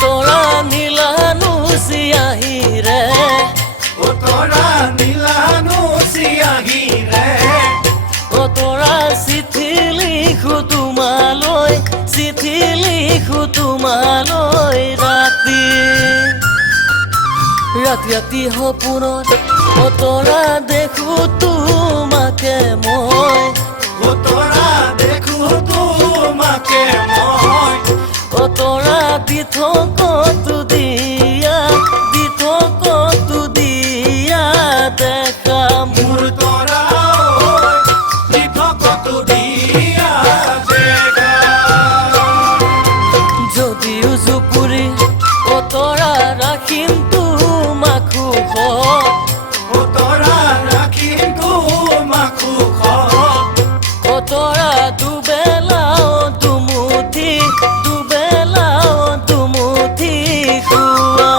তোৰা নীলানু সিয়াহি ৰে ও তোৰা নীলানু সিয়াহি ৰে ও তোৰা চিঠি লিখো তোমালৈ চিঠি লিখো তোমালৈ ৰাতি ৰাতি সপোনত ও তোৰা দেখো তোমাকে মই ও তোরা দেখো তোমাকে মই ও তোরা দি থকতো দিয়া দেখা মোর তোরা কত দিয়া দেখা যদিও জুপুরি ও তোরা রাখিম তোমাকো ও তোরা রাখিম তোমাকো ও তোরা দুবেলাও দুমুঠি খোৱা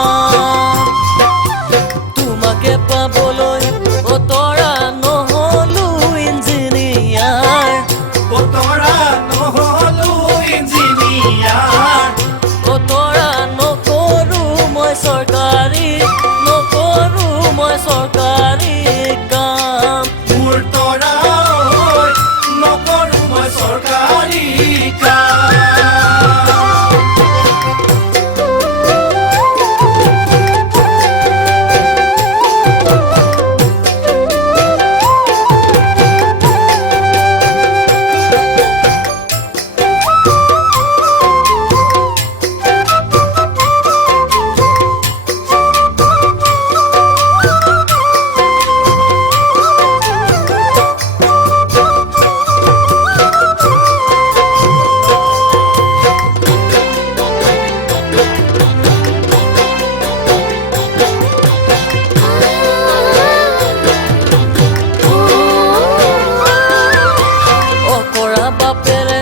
তোমাকে পাবলৈ ও তোৰা নহলো ইঞ্জিনিয়াৰ ও তোৰা নহলো ইঞ্জিনিয়াৰ ও তোৰা নকৰো মই চৰকাৰী কাম মোৰ তোৰা নকৰো মই চৰকাৰী কাম বাপেৰে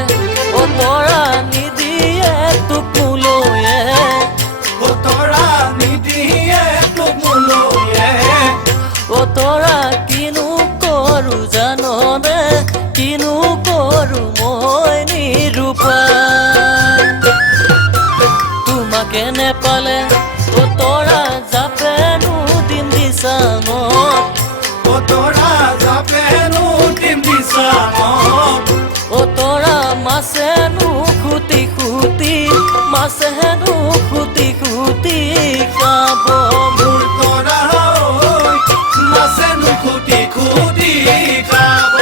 ও তোৰা নিদিয়ে তোক মোলৈয়ে ও তোৰা নিদিয়ে তোমলোয়ে ও তোৰা কিনো কৰো জাননে কিনো কৰো মই নিৰূপায় তোমাকে নেপালে ও তোৰা জাপেনো দিম দিচানত ও তোৰা যাবেনো দিম দিছামত ও তোৰা মাছেনো খুটি খাব মোৰ তোৰা মাছেনো খুটি খাব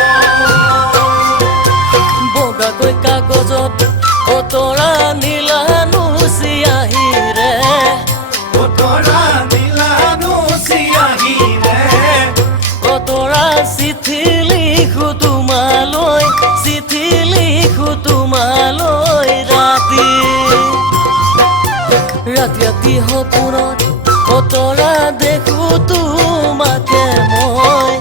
বগাকৈ কাগজত ও তোৰা নীলানু সিয়াহি ৰে ও তোৰা নীলানু সিয়াহি ৰে ও তোৰা চিঠি লিখো তোমালৈ ৰাতি সপোনত ও তোৰা দেখো তোমাকে মই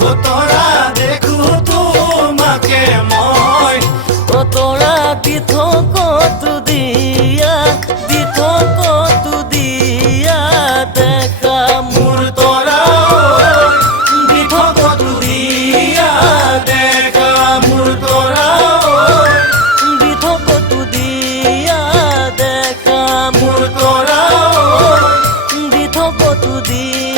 ও তোৰা দেখো তোমাকে মই ও তোৰা দি থকতো দিয়া দেখা মোৰ তোৰা কত দিয়া দেখা মোৰ তোৰা দি থকতো মোৰ তোৰা দি থকতো দিয়া